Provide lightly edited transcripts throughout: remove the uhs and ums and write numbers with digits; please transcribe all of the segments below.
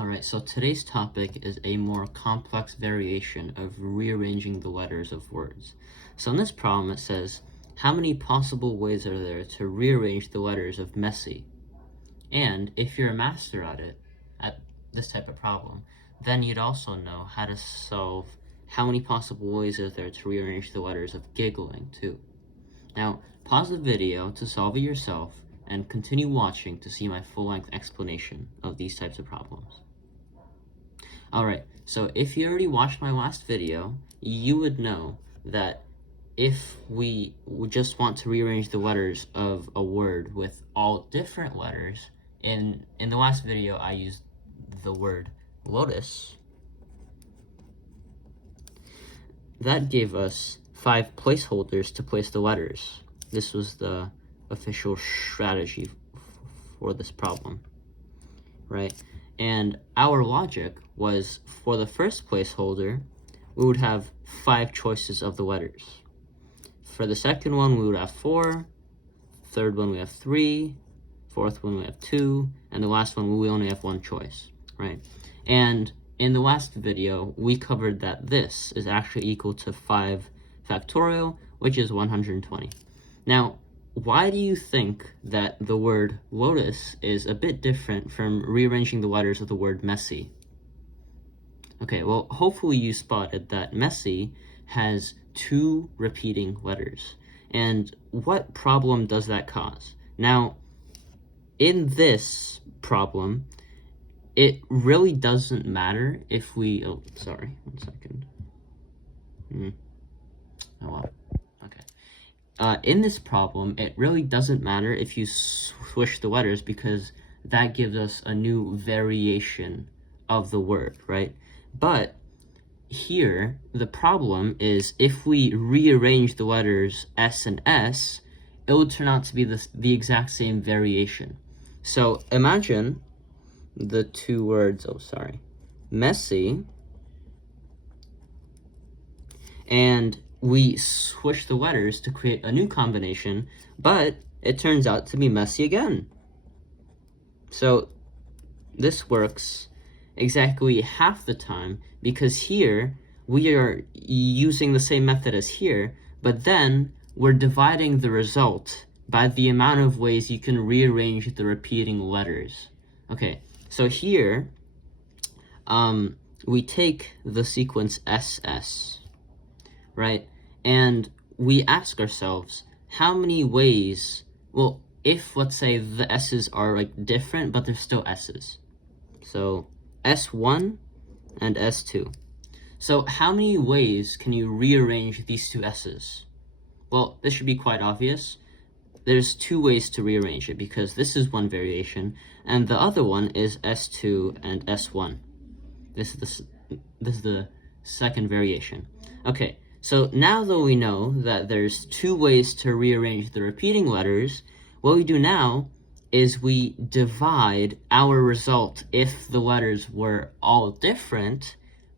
Alright, so today's topic is a more complex variation of rearranging the letters of words. So in this problem it says, how many possible ways are there to rearrange the letters of messy? And if you're a master at this type of problem, then you'd also know how to solve how many possible ways are there to rearrange the letters of giggling too. Now, pause the video to solve it yourself and continue watching to see my full-length explanation of these types of problems. Alright, so if you already watched my last video, you would know that if we just want to rearrange the letters of a word with all different letters, in the last video I used the word lotus, that gave us 5 placeholders to place the letters. This was the official strategy for this problem, right? And our logic was, for the first placeholder, we would have 5 choices of the letters. For the second one, we would have 4, third one we have 3, fourth one we have 2, and the last one we only have 1 choice, right? And in the last video, we covered that this is actually equal to 5 factorial, which is 120. Now, why do you think that the word lotus is a bit different from rearranging the letters of the word messy? Okay, well, hopefully you spotted that messy has 2 repeating letters. And what problem does that cause? Now, in this problem, it really doesn't matter if we... Oh, sorry, 1 second. Oh, well. In this problem, it really doesn't matter if you switch the letters because that gives us a new variation of the word, right? But here, the problem is if we rearrange the letters S and S, it will turn out to be the exact same variation. So imagine the 2 words, messy, and we switch the letters to create a new combination, but it turns out to be messy again. So this works exactly half the time because here we are using the same method as here, but then we're dividing the result by the amount of ways you can rearrange the repeating letters. Okay, so here we take the sequence SS, right? And we ask ourselves, how many ways, well, if, let's say, the S's are, like, different, but they're still S's. So, S1 and S2. So, how many ways can you rearrange these 2 S's? Well, this should be quite obvious. There's 2 ways to rearrange it, because this is one variation, and the other one is S2 and S1. This is the second variation. Okay, so now that we know that there's 2 ways to rearrange the repeating letters, what we do now is we divide our result, if the letters were all different,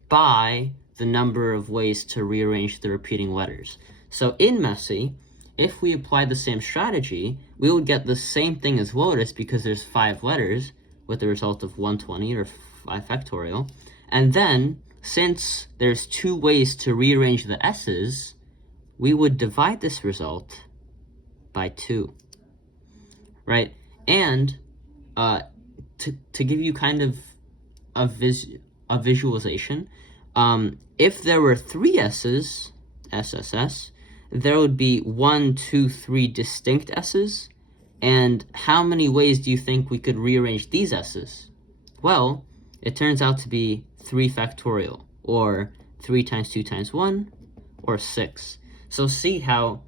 by the number of ways to rearrange the repeating letters. So in messy, if we apply the same strategy, we would get the same thing as lotus because there's 5 letters with the result of 120 or 5 factorial. And then, since there's 2 ways to rearrange the S's, we would divide this result by 2, right? And to give you kind of a visualization, if there were 3 S's, SSS, there would be 1, 2, 3 distinct S's. And how many ways do you think we could rearrange these S's? Well, it turns out to be 3 factorial, or 3 times 2 times 1, or 6. So see how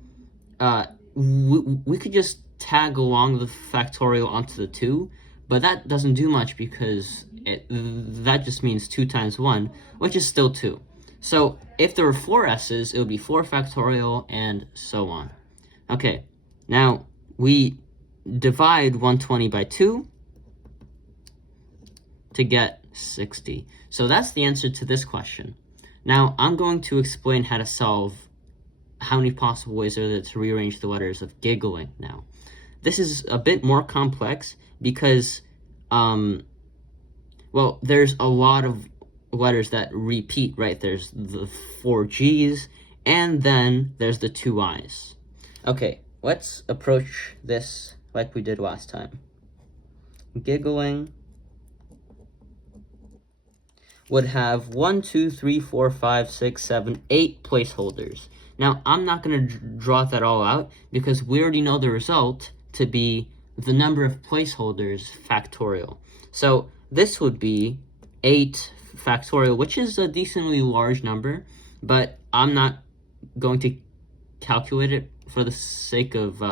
we could just tag along the factorial onto the 2, but that doesn't do much because that just means 2 times 1, which is still 2. So if there were 4 S's, it would be 4 factorial, and so on. Okay, now we divide 120 by 2 to get 60. So that's the answer to this question. Now, I'm going to explain how to solve how many possible ways are there to rearrange the letters of giggling now. This is a bit more complex because well, there's a lot of letters that repeat, right? There's the 4 G's, and then there's the 2 I's. Okay, let's approach this like we did last time. Giggling would have 1, 2, 3, 4, 5, 6, 7, 8 placeholders. Now, I'm not going to draw that all out because we already know the result to be the number of placeholders factorial. So this would be 8 factorial, which is a decently large number, but I'm not going to calculate it for the sake of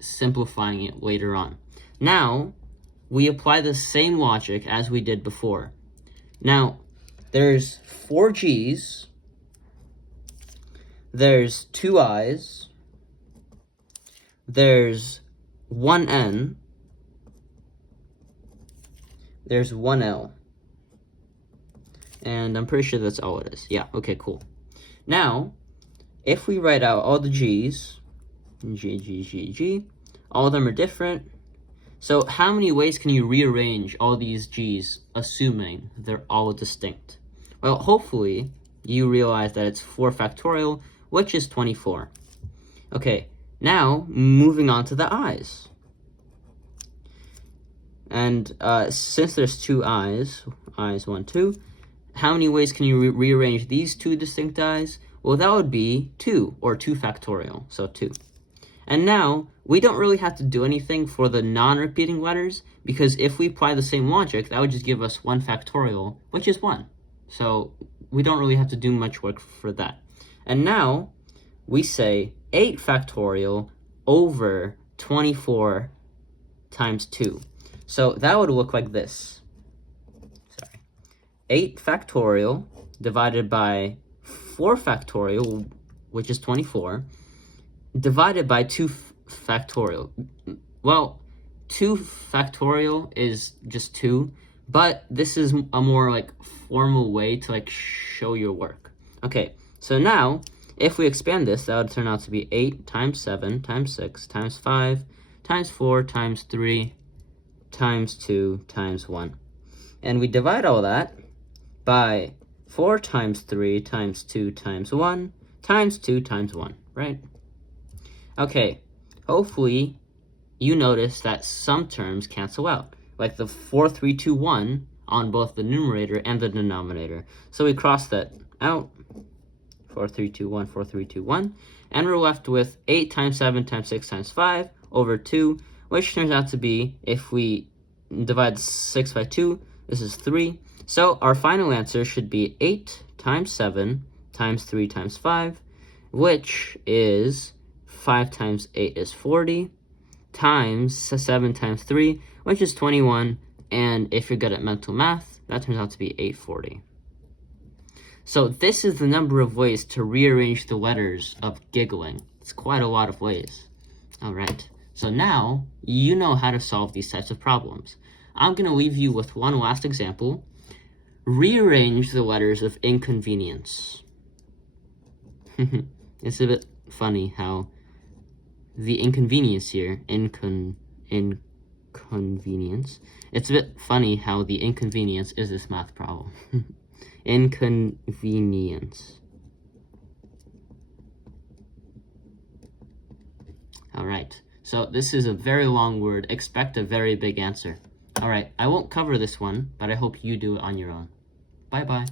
simplifying it later on. Now, we apply the same logic as we did before. Now, there's 4 G's, there's 2 I's, there's 1 N, there's 1 L, and I'm pretty sure that's all it is. Yeah, okay, cool. Now, if we write out all the G's, G, G, G, G, all of them are different. So how many ways can you rearrange all these G's, assuming they're all distinct? Well, hopefully you realize that it's 4 factorial, which is 24. Okay, now moving on to the I's. And since there's 2 I's 1, 2, how many ways can you rearrange these 2 distinct I's? Well, that would be 2, or 2 factorial, so 2. And now, we don't really have to do anything for the non-repeating letters, because if we apply the same logic, that would just give us 1 factorial, which is 1. So we don't really have to do much work for that. And now, we say 8 factorial over 24 times 2. So that would look like this. 8 factorial divided by 4 factorial, which is 24, divided by 2 factorial. Well, 2 factorial is just 2, but this is a more like formal way to like show your work. Okay, so now if we expand this, that would turn out to be 8 times 7 times 6 times 5 times 4 times 3 times 2 times 1. And we divide all that by 4 times 3 times 2 times 1 times 2 times 1, right? Okay, hopefully you notice that some terms cancel out, like the 4, 3, 2, 1 on both the numerator and the denominator. So we cross that out, 4, 3, 2, 1, 4, 3, 2, 1, and we're left with 8 times 7 times 6 times 5 over 2, which turns out to be, if we divide 6 by 2, this is 3. So our final answer should be 8 times 7 times 3 times 5, which is 5 times 8 is 40, times 7 times 3, which is 21, and if you're good at mental math, that turns out to be 840. So this is the number of ways to rearrange the letters of giggling. It's quite a lot of ways. All right, so now you know how to solve these types of problems. I'm going to leave you with one last example. Rearrange the letters of inconvenience. It's a bit funny how the inconvenience here, inconvenience, it's a bit funny how the inconvenience is this math problem. Inconvenience. All right, so this is a very long word. Expect a very big answer. All right, I won't cover this one, but I hope you do it on your own. Bye-bye.